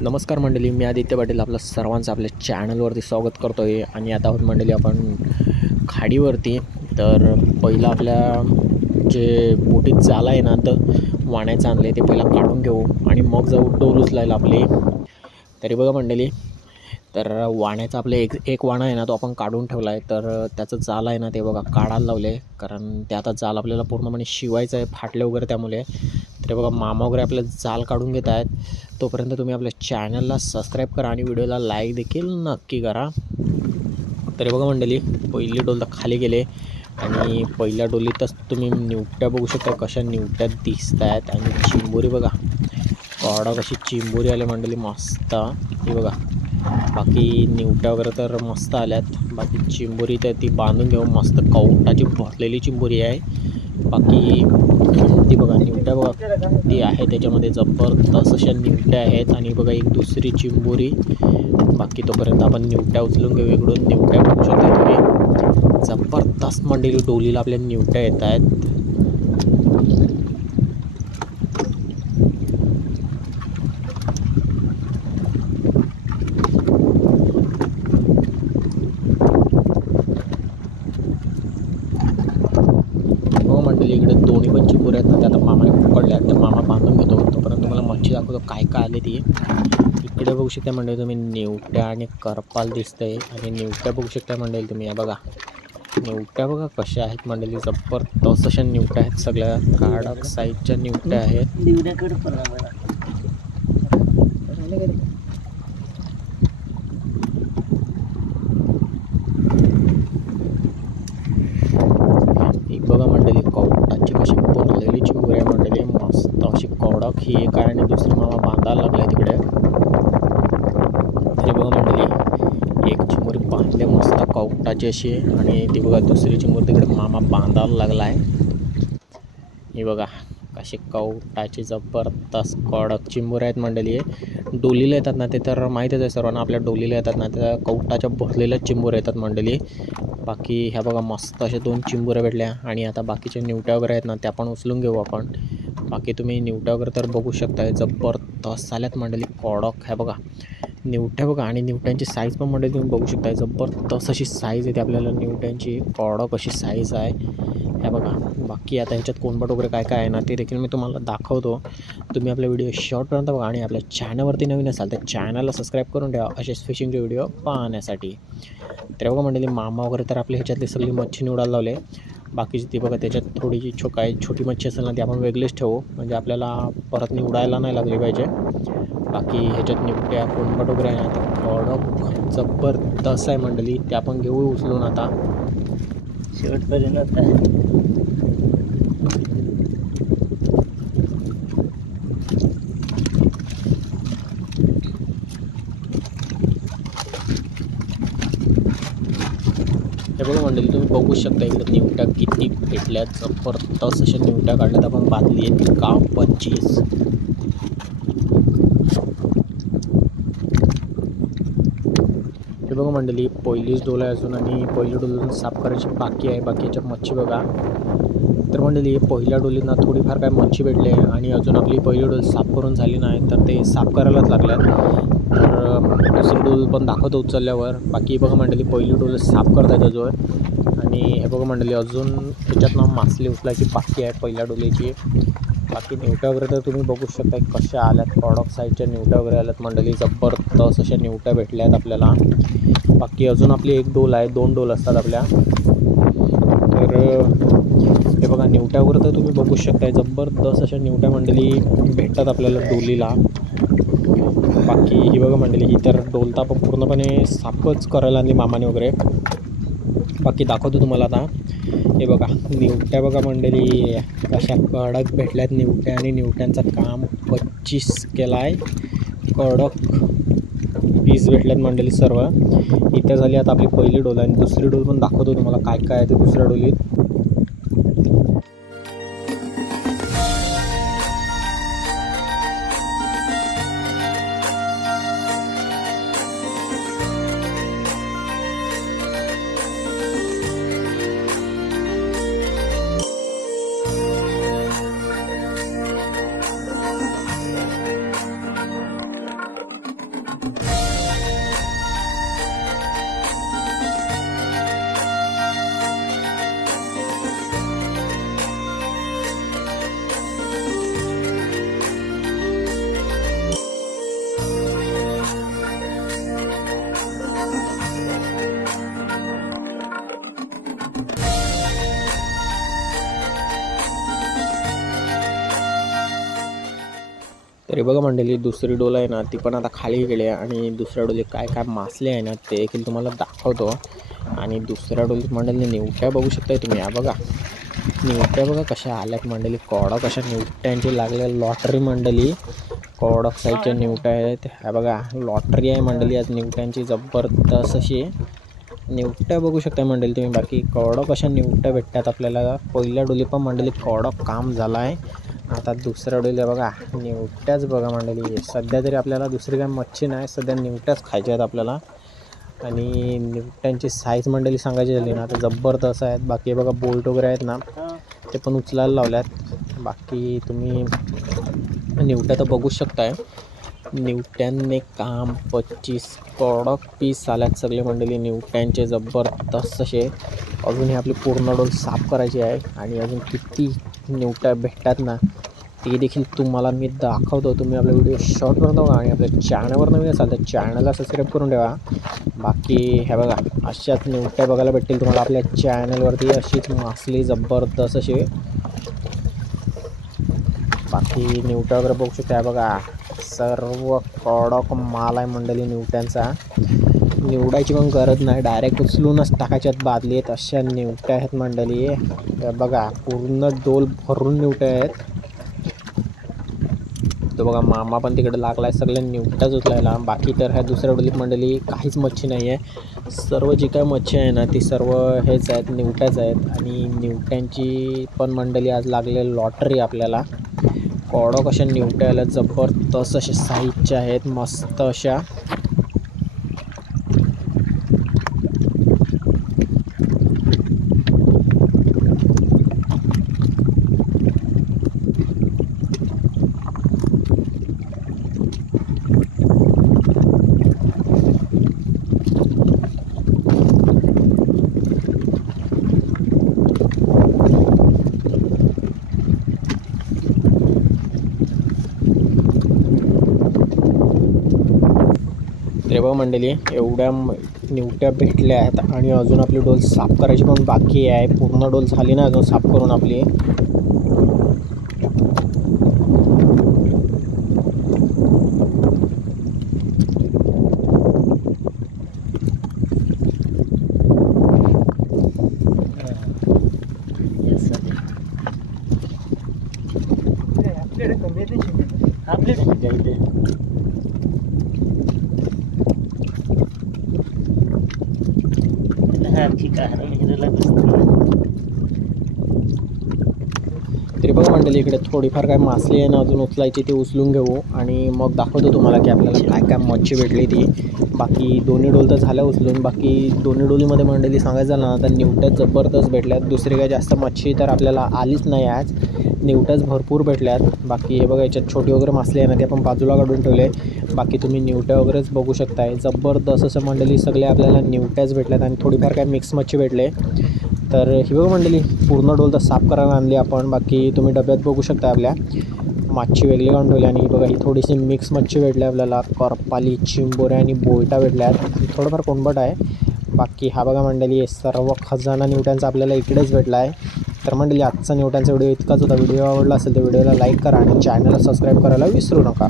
नमस्कार मंडळी, मी आदित्य पाटील आपलं सर्वांचं आपल्या चॅनलवरती स्वागत करतो आहे. आणि आता आहोत मंडळी आपण खाडीवरती. तर पहिलं आपल्या जे बोटीत जाळं आहे ना, तर वाण्याचं आणलं आहे ते पहिलं काढून घेऊ आणि मग जाऊ डोल उचलायला आपली. तरी बघा मंडळी, तर वाण्याचा आपलं एक वाणा आहे ना, तो आपण काढून ठेवला आहे. तर त्याचं जाळं आहे ना, ते बघा काढायला लावले, कारण ते आता जाळ आपल्याला पूर्णपणे शिवायचं आहे, फाटले वगैरे त्यामुळे. तर बघा मामा वगैरे आपलं जाळ काढून घेत आहेत. तोपर्यंत तुम्ही आपल्या चॅनलला सबस्क्राईब करा आणि व्हिडिओला लाईक देखील नक्की करा. तरी बघा मंडळी, पहिली डोल तर खाली गेले आणि पहिल्या डोलीतच तुम्ही निवट्या बघू शकता कशा निवट्या दिसत आहेत. आणि चिंबोरी बघा, कडक अशी चिंबोरी आले मंडळी, मस्त. ही बघा, बाकी निवट्या वगैरे तर मस्त आल्यात. बाकी चिंबोरी तर ती बांधून घेऊ, मस्त कवटाची भरलेली चिंबोरी आहे. बाकी ती बघा निवट्या बघा ती आहे, त्याच्यामध्ये जबरदस्त अशा निवट्या आहेत. आणि बघा एक दुसरी चिंबोरी. बाकी तोपर्यंत आपण निवट्या उचलून घेऊ. इकडून निवट्या बघू शकता तुम्ही, जबरदस्त मंडळी डोलीला आपल्या निवट्या येत आहेत. मंडळी इकडे दोन्ही पण चिंबोऱ्या आहेत ना, त्या आता मामाने पकडल्या, त्या मामा बांधून घेतो. तोपर्यंत तुम्हाला मच्छी दाखवतो काय काय आले ती. इकडे बघू शकता मंडळी तुम्ही निवट्या आणि करपाल दिसतंय. आणि निवट्या बघू शकता मंडळी तुम्ही, या बघा निवट्या बघा कशा आहेत मंडळी, जबरदस्त अशा निवट्या आहेत. सगळ्या कडक साईजच्या निवट्या आहेत. बघा मंडळी कवटाची कशी भरलेली चिंबोरी आहे मंडळी, मस्त अशी कडक. ही एक आहे आणि दुसरी मामा बांधायला लागलाय तिकडे. तरी बघा मंडळी, एक चिंबोरी बांधले मस्त कवटाची अशी, आणि ती बघा दुसरी चिंबोरी तिकडे मामा बांधायला लागला आहे. ही बघा कशी कवटाची जबरदस्त कडक चिंबोऱ्या आहेत मंडळी. डोलीला येतात ना ते तर माहीतच आहे सर्वांना, आपल्या डोलीला येतात ना त्या कवटाच्या भरलेल्या चिंबोऱ्या येतात मंडळी. बाकी ह्या बघा मस्त अशा दोन चिंबोऱ्या भेटल्या. आणि आता बाकीच्या निवट्या वगैरे आहेत ना, त्या पण उचलून घेऊ आपण. बाकी तुम्ही निवट्या वगैरे तर बघू शकताय, जबरदस्त आल्यात मंडळी कडक. ह्या बघा निवट्या बघा, आणि निवट्यांची साईज पण मंडळी तुम्ही बघू शकताय, जबरदस्त अशी साईज येते आपल्याला निवट्यांची, कडक अशी साईज आहे. ह्या बघा. बाकी आता ह्याच्यात कोंबट वगैरे काय काय आहे ना, ते देखील मी तुम्हाला दाखवतो. तुम्ही आपला व्हिडिओ शॉर्टपर्यंत बघा, आणि आपल्या चॅनलवरती नवीन असाल तर चॅनलला सबस्क्राईब करून ठेवा असेच फिशिंगचे व्हिडिओ पाहण्यासाठी. तर बघा मंडळी, मामा वगैरे तर आपल्या ह्याच्यातली सगळी मच्छी निवडायला लावले. बाकीची ती बघा त्याच्यात थोडीशी छोटी मच्छी असेल ना, ती आपण वेगळीच ठेवू, म्हणजे आपल्याला परत निवडायला नाही लागली पाहिजे. बाकी ह्याच्यात निवट्या कोंबट वगैरे आहे ना, तर कडक जबरदस्त आहे मंडळी, ते आपण घेऊ उचलून आता शेवटपर्यंत. हे बघा मंडळी, तुम्ही बघू शकता इकडे निवट्या किती भेटल्यात, जबरदस्त अशा निवट्या काढल्यात आपण, बादली आहेत का 25. हे बघा मंडळी, पहिलीच डोल आहे अजून, आणि पहिली डोल अजून साफ करायची बाकी आहे. बाकीच्या मच्छी बघा. तर मंडळी पहिल्या डोलींना थोडीफार काय मच्छी भेटले, आणि अजून आपली पहिली डोल साफ करून झाली नाही, तर ते साफ करायलाच लागल्यात. तर दुसरी डोल पण दाखवतो उचलल्यावर. बाकी बघा मंडळी पहिली डोल साफ करतायत अजून. आणि हे बघा मंडळी अजून त्याच्यातनं मासली उचलायची बाकी आहे पहिल्या डोलीची. बाकी निवट्या वगैरे तर तुम्ही बघू शकता कशा आल्यात, कडक साईजच्या निवट्या वगैरे आल्यात मंडळी, जबरदस्त अशा निवट्या भेटल्या आहेत आपल्याला. बाकी अजून आपली एक डोल आहे, 2 डोल असतात आपल्या. तर हे बघा निवट्या वगैरे तर तुम्ही बघू शकताय, जबरदस्त अशा निवट्या मंडळी भेटतात आपल्याला डोलीला. बाकी ही बघा मंडळी, ही तर डोल तर आपण पूर्णपणे साफच करायला आणली मामाने वगैरे. बाकी दाखवतो तुम्हाला आता. हे बघा निवट्या बघा मंडळी अशा कडक भेटल्यात निवट्या, आणि निवट्यांचं काम 25 केला आहे. कडक पीस भेटल्यात मंडळी सर्व. इथं झाली आता आपली पहिली डोल, आणि दुसरी डोल पण दाखवतो तुम्हाला काय काय आहे ते दुसऱ्या डोलीत. तरी बघा मंडळी, दुसरी डोल आहे ना ती पण आता खाली गेली आहे आणि दुसऱ्या डोलीत काय काय मासले आहे ना ते देखील तुम्हाला दाखवतो. आणि दुसऱ्या डोलीत मंडळी निवट्या बघू शकताय तुम्ही. हा बघा निवट्या बघा कशा आल्यात मंडळी, कॉडक अशा निवट्यांची लागल्या लॉटरी मंडळी. कॉडक साईजच्या निवट्या आहेत. ह्या बघा लॉटरी आहे मंडळी आज निवट्यांची जबरदस्त अशी. निवट्या बघू शकता मंडळी तुम्ही. बाकी कॉडक अशा निवट्या भेटतात आपल्याला. पहिल्या डोली पण मंडळी कॉडक काम झाला आहे. आता दुसऱ्या डोलीला बघा निवट्याच बघा मंडळी. सध्या तरी आपल्याला दुसरी काय मच्छी नाही, सध्या निवट्याच खायच्या आहेत आपल्याला. आणि निवट्यांची साईज मंडळी सांगायची झाली ना तर जबरदस्त आहेत. बाकी बघा बोल्ट वगैरे आहेत ना ते पण उचलायला लावल्यात. बाकी तुम्ही निवट्या तर बघू शकताय. निवट्यांने काम 25 कडक पीस आल्यात सगळे मंडळी निवट्यांचे जबरदस्त असे. अजून हे आपली पूर्ण डोल साफ करायची आहे आणि अजून किती निवट्या भेटतात ना ते देखील तुम्हाला मी दाखवतो. तुम्ही आपला व्हिडिओ शॉर्ट करतो का आणि आपल्या चॅनलवर नवीन असाल तर चॅनलला सबस्क्राईब करून ठेवा. बाकी हे बघा अशाच निवट्या बघायला भेटतील तुम्हाला आपल्या चॅनलवरती. अशीच मासली जबरदस्त अशी. बाकी निवट्या वगैरे बघू शकता. बघा सर्व कडक माल आहे मंडळी निवट्यांचा. निवडायची पण गरज नाही, डायरेक्ट उचलूनच टाकायच्यात बादलीत अशा निवट्या आहेत मंडळी. बघा पूर्ण डोल भरून निवट्या आहेत. तो बघा मामा पण तिकडे लागला आहे सगळ्या निवट्याच उचलायला. बाकी तर ह्या दुसऱ्या डोलीत मंडळी काहीच मच्छी नाही आहे. सर्व जी काय मच्छी आहे ना ती सर्व हेच आहेत, निवट्याच आहेत. आणि निवट्यांची पण मंडळी आज लागलेली लॉटरी आपल्याला. कडक अशा निवट्या आल्या जबरदस्त अशा साईजच्या आहेत मस्त अशा. तरी बघा मंडळी एवढ्या निवट्या भेटल्या आहेत आणि अजून आपली डोल साफ करायची पण बाकी आहे. पूर्ण डोल झाली ना अजून साफ करून आपली. तरी बघा मंडळी इकडे थोडीफार काय मासली आहे ना अजून उचलायची, ती उचलून घेऊ आणि मग दाखवतो तुम्हाला की आपल्याला काय काय मच्छी भेटली ती. बाकी दोन्ही डोल तर झाल्या उचलून. बाकी दोन्ही डोलीमध्ये मंडळी सांगायचं ना तर निवट्याच जबरदस्त भेटल्यात. दुसरी काय जास्त मच्छी तर आपल्याला आलीच नाही आज, निवट्याच भरपूर भेटल्यात. बाकी हे बघा याच्यात छोटी वगैरे मासली आहे ना ती आपण बाजूला काढून ठेवले. बाकी तुम्ही निवट्या वगैरेच बघू शकताय. जबरदस्त असं मंडळी सगळे आपल्याला निवट्याच भेटल्यात आणि थोडीफार काय मिक्स मच्छी भेटले. तर ही बघा मंडळी पूर्ण डोल तर साफ करायला आणली आपण. बाकी तुम्ही डब्यात बघू शकता आपल्या मच्छी वेगळी काढून ठेवली. आणि बघा ही थोडीशी मिक्स मच्छी भेटली आपल्याला. करपाली, चिंबोऱ्या आणि बोयटा भेटल्यात. थोडंफार कोणबट आहे. बाकी हा बघा मंडळी सर्व खजाना निवट्यांचा आपल्याला इकडेच भेटला आहे. तर मंडळी आजचा निवट्यांचा व्हिडिओ इतकाच होता. व्हिडिओ आवडला असेल तर व्हिडिओला लाईक करा आणि चॅनलला सबस्क्राईब करायला विसरू नका.